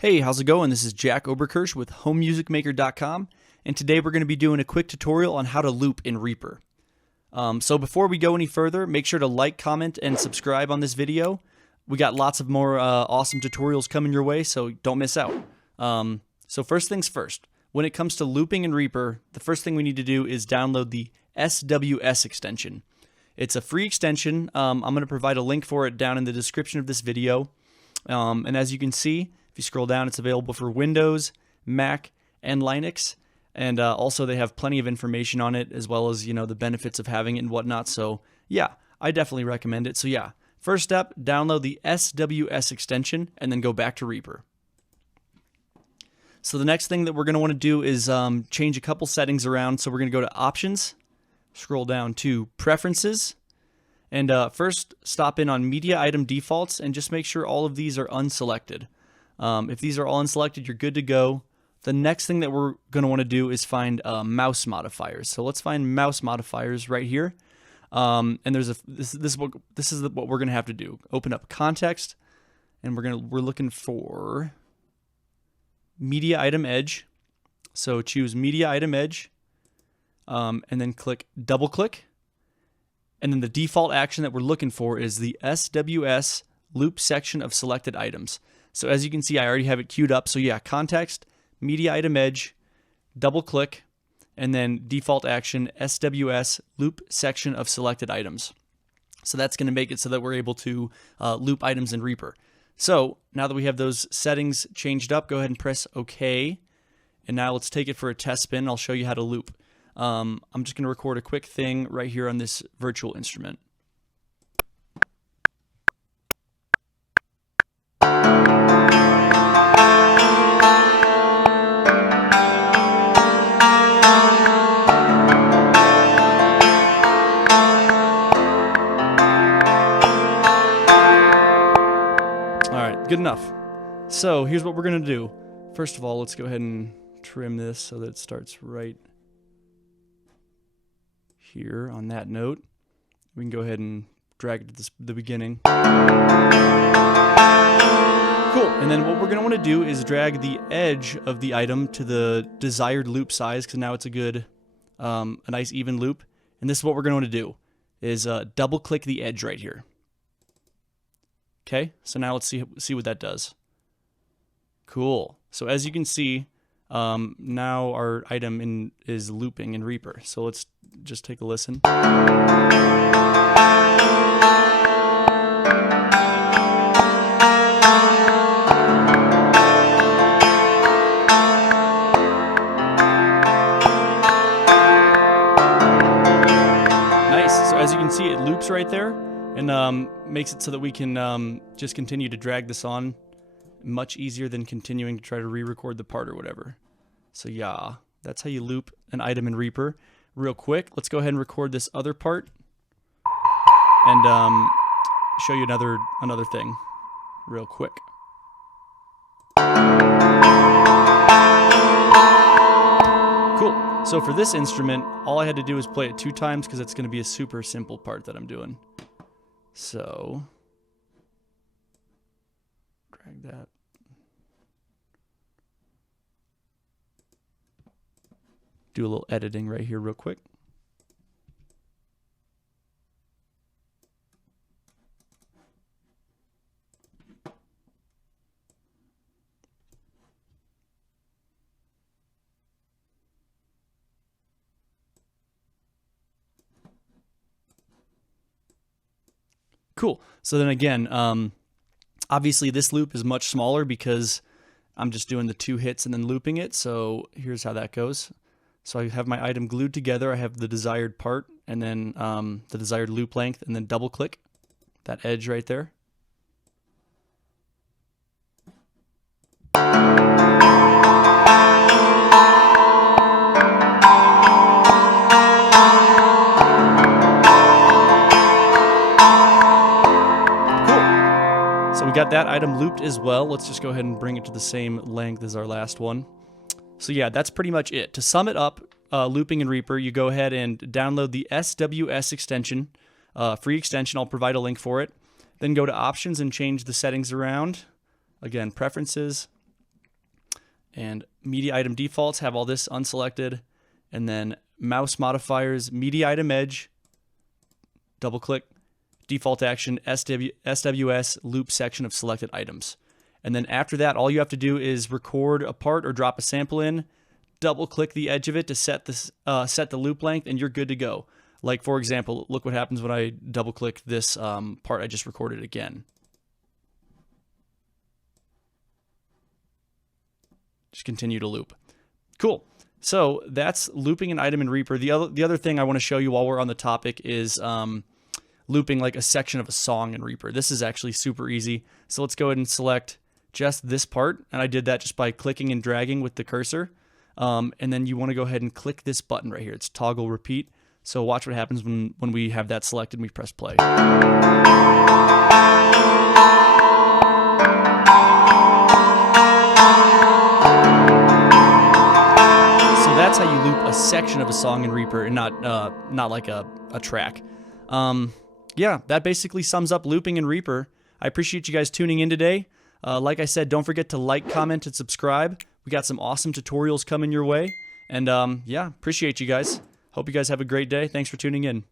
Hey, how's it going? This is Jack Oberkirsch with HomeMusicMaker.com, and today we're going to be doing a quick tutorial on how to loop in Reaper. So before we go any further, make sure to like, comment, and subscribe on this video. We got lots of more awesome tutorials coming your way, so don't miss out. So first things first, when it comes to looping in Reaper, the first thing we need to do is download the SWS extension. It's a free extension. I'm going to provide a link for it down in the description of this video. And as you can see, if you scroll down, it's available for Windows, Mac, and Linux. And also they have plenty of information on it, as well as, the benefits of having it and whatnot. So yeah, I definitely recommend it. So yeah, first step, download the SWS extension and then go back to Reaper. So the next thing that we're going to want to do is change a couple settings around. So we're going to go to Options, scroll down to Preferences, and first stop in on Media Item Defaults and just make sure all of these are unselected. If these are all unselected, you're good to go. The next thing that we're going to want to do is find mouse modifiers. So let's find mouse modifiers right here. And there's this is what we're going to have to do. Open up Context, and we're looking for Media Item Edge. So choose Media Item Edge, and then double click. And then the default action that we're looking for is the SWS loop section of selected items. So as you can see, I already have it queued up. So yeah, Context, Media Item Edge, double click, and then default action, SWS loop section of selected items. So that's going to make it so that we're able to loop items in Reaper. So now that we have those settings changed up, go ahead and press OK. And now let's take it for a test spin. I'll show you how to loop. I'm just going to record a quick thing right here on this virtual instrument. Good enough. So here's what we're going to do. First of all, let's go ahead and trim this so that it starts right here on that note. We can go ahead and drag it to the beginning. Cool. And then what we're going to want to do is drag the edge of the item to the desired loop size, because now it's a good, a nice even loop. And this is what we're going to want to do, is double click the edge right here. Okay, so now let's see what that does. Cool. So as you can see, now our item is looping in Reaper. So let's just take a listen. Nice. So as you can see, it loops right there. And makes it so that we can just continue to drag this on much easier than continuing to try to re-record the part or whatever. So yeah, that's how you loop an item in Reaper. Real quick, let's go ahead and record this other part and show you another thing real quick. Cool. So for this instrument, all I had to do was play it 2 times because it's going to be a super simple part that I'm doing. So, drag that. Do a little editing right here real quick. Cool. So then again, obviously this loop is much smaller because I'm just doing the 2 hits and then looping it. So here's how that goes. So I have my item glued together. I have the desired part and then the desired loop length, and then double click that edge right there. So we got that item looped as well. Let's just go ahead and bring it to the same length as our last one. So yeah, that's pretty much it. To sum it up, looping in Reaper, you go ahead and download the SWS extension, free extension. I'll provide a link for it. Then go to Options and change the settings around. Again, Preferences, And media item defaults, have all this unselected. And then mouse modifiers, media item edge, double click, default action, SWS loop section of selected items. And then after that, all you have to do is record a part or drop a sample in, double click the edge of it to set the loop length, and you're good to go. Like for example, look what happens when I double click this part I just recorded again. Just continue to loop. Cool. So that's looping an item in Reaper. The other thing I want to show you while we're on the topic is looping like a section of a song in Reaper. This is actually super easy. So let's go ahead and select just this part. And I did that just by clicking and dragging with the cursor. And then you want to go ahead and click this button right here. It's toggle repeat. So watch what happens when we have that selected and we press play. That's how you loop a section of a song in Reaper and not like a track. Yeah, that basically sums up looping in Reaper. I appreciate you guys tuning in today. Like I said, don't forget to like, comment, and subscribe. We got some awesome tutorials coming your way. And yeah, appreciate you guys. Hope you guys have a great day. Thanks for tuning in.